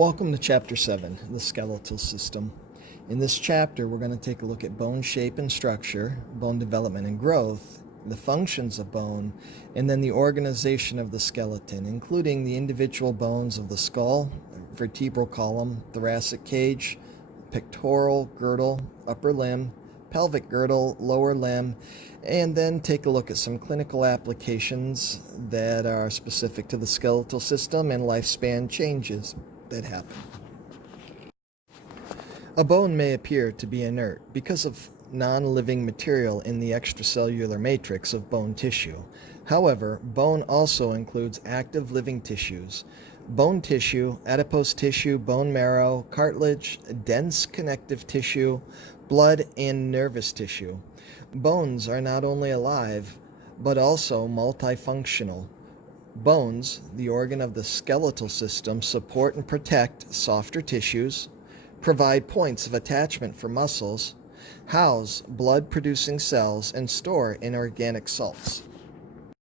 Welcome to Chapter 7, the Skeletal System. In this chapter, we're going to take a look at bone shape and structure, bone development and growth, the functions of bone, and then the organization of the skeleton, including the individual bones of the skull, vertebral column, thoracic cage, pectoral girdle, upper limb, pelvic girdle, lower limb, and then take a look at some clinical applications that are specific to the skeletal system and lifespan changes that happen. A bone may appear to be inert because of non-living material in the extracellular matrix of bone tissue. However, bone also includes active living tissues. Bone tissue, adipose tissue, bone marrow, cartilage, dense connective tissue, blood, and nervous tissue. Bones are not only alive, but also multifunctional. Bones, the organ of the skeletal system, support and protect softer tissues, provide points of attachment for muscles, house blood-producing cells, and store inorganic salts.